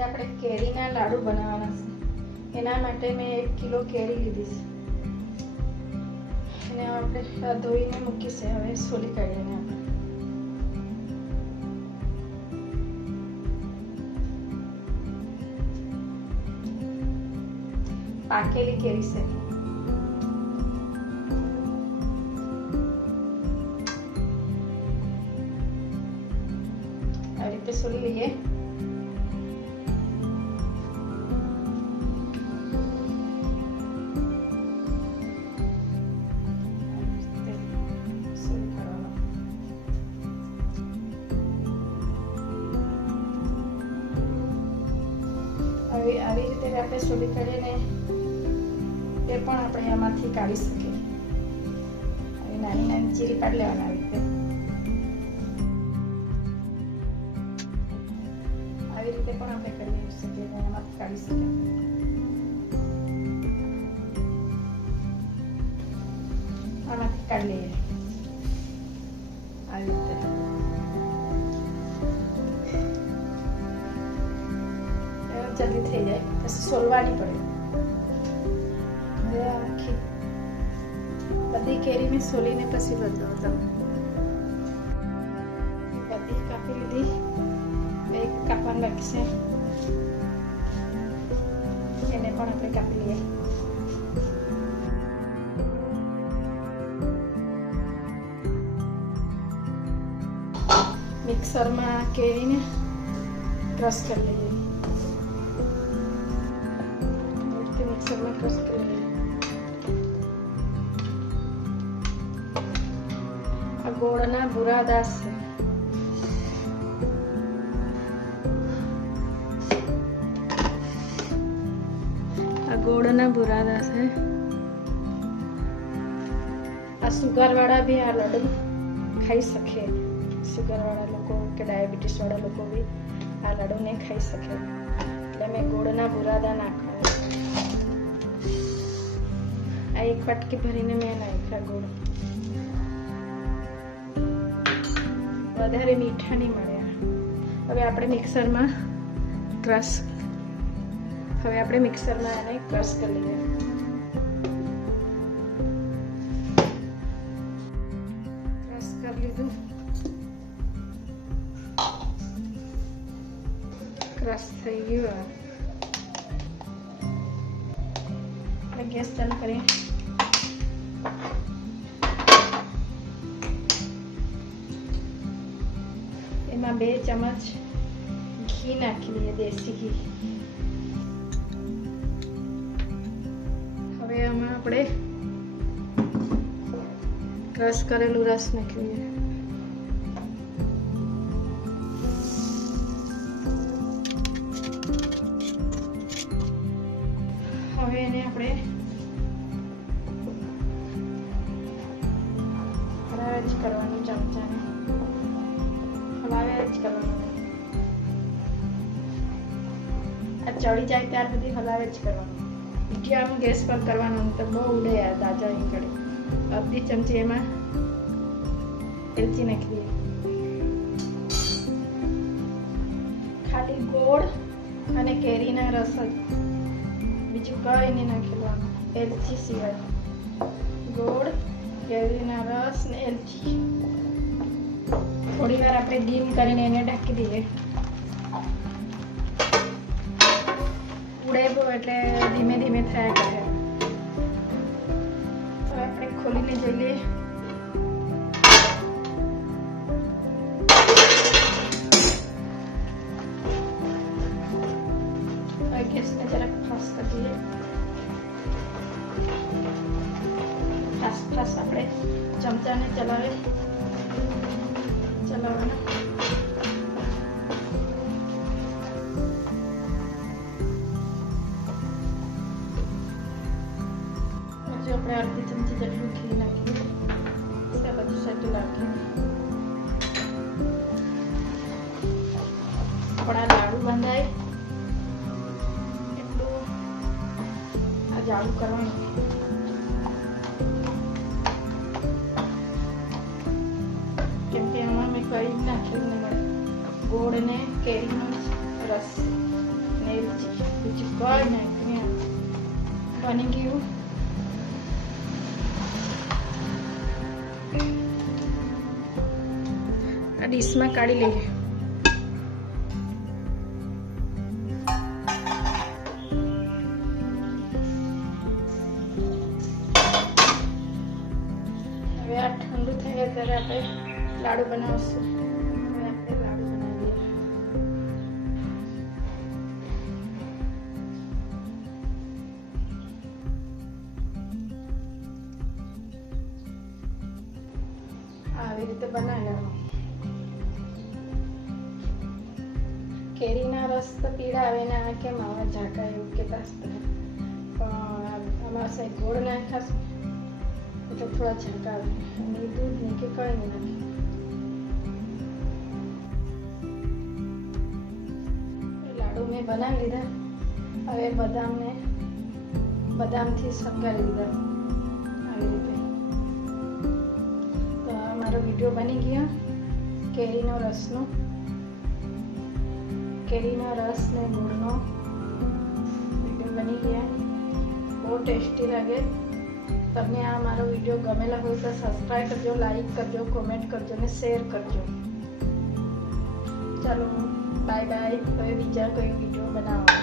આજે આપણે કેરીના લાડુ બનાવવાના છે. એના માટે મેં 1 કિલો કેરી લીધી છે અને આપણે ધોઈને મૂકી છે. હવે સોલી કાઢીને આપણે પાકેલી કેરી છે. આવી રીતે સોલી લઈએ. આવી રીતે આપણે સોલી કાઢીને એ પણ આપણે આમાંથી કાઢી શકીએ. નાની નાની ચીરી પાડી લેવાના આવી રીતે પણ આપણે કરી શકીએ. એમાંથી કાઢી શકીએ. આમાંથી કાઢી લઈએ આવી રીતે. જલ્દી થઈ જાય, પછી સોલવાની પડે. હવે આખી બધી કેરી મેં સોલીને પછી બતાવો તમે. બધી કાપી લીધી. એક કાપવાનું બાકી છે, એને પણ આપણે કાપી લઈએ. મિક્સરમાં કેરીને ક્રશ કરી લઈએ. મિક્સરમાં ક્રશ કરી લઈએ. આ ગોળના બુરાદાસ છે. આ ગોળના બુરાદાસ છે. આ સુગર વાળા બી આ લડ્ડુ ખાઈ શકે. સુગર વાળા લોકો કે ડાયાબિટીસ વાળા લોકો બી આ લડ્ડુને ખાઈ શકે. એટલે મેં ગોળના બુરાદા નાખવા. આ એક વાટકી ભરીને મેં નાખ્યા ગોળ. વધારે મીઠા નહીં મળ્યા. હવે આપણે મિક્સરમાં ક્રશ એને ક્રશ કરી લઈએ. ક્રશ કરી લીધું. ક્રશ થઈ ગયું. ગેસ ચાલુ કરીએ. એમાં 2 ચમચ ઘી નાખી દઈએ, દેશી ઘી. હવે આમાં આપણે ક્રશ કરેલું રસ નાખી દઈએ. હવે એને આપણે હલાવ્યા જ કરવાનું. ચમચાને હલાવ્યા જ કરવાનું. આ ચડી જાય ત્યાર સુધી હલાવ્યા જ કરવાનું. મીડિયમ ગેસ પર કરવાનું. તો બહુ ઉડે યાર દાજા નીકળે. અડધી ચમચી એમાં એલચી નાખી દઈએ. ખાલી ગોળ અને કેરીના રસ જ, બીજું કંઈ નહીં નાખેલું. એલચી સિવાય ગોળ, કેરીના રસ ને એલચી. થોડી વાર આપણે ડીમ કરીને એને ઢાંકી દઈએ. ઉડે બહુ એટલે ધીમે ધીમે થયા કરે. તો આપણે ખોલીને જોઈએ. ગેસને જરાક ફાસ્ટ કરી દઈએ. ફાસ્ટ આપણે ચમચાને ચલાવવાના. હજુ આપણે અડધી ચમચી જેટલું ઘી નાખીએ. બધું સેટું નાખીએ. આપણા લાડુ બંધાય એટલું આ જાડું કરવાનું. કેમ કે આમાં મેં કઈ નાખ્યું નહીં. ગોળ ને કેરીનો રસ બીજું કોઈ નહીં. બની ગયું. આ ડીશમાં કાઢી લઈએ. હવે આ ઠંડુ થાય ત્યારે આપણે લાડુ બનાવશું. હવે આપણે લાડુ બનાવીએ. આવી રીતે બનાવી લેવાનું. કેરીના રસ તો પીળા આવે ને આ કેમ આવા ઝાકા એવું કહેતા પણ આમાં સાહેબ ગોળ નાખાશ એટલે થોડા ઝાકા આવે. અને દૂધ નહીં કે કંઈ નહીં નાખે. લાડુ મેં બનાવી લીધા. હવે બદામથી શણગારી દીધા આવી રીતે. તો આ મારો વિડીયો બની ગયો કેરીનો રસનો રસ ને ગુળનો વિડીયો બની ગયા. બહુ ટેસ્ટી લાગે. તમને આ મારો વિડીયો ગમેલા હોય તો સબસ્ક્રાઈબ કરજો, લાઈક કરજો, કોમેન્ટ કરજો અને શેર કરજો. ચાલો બાય બાય. હવે બીજા કોઈ વિડીયો બનાવવા.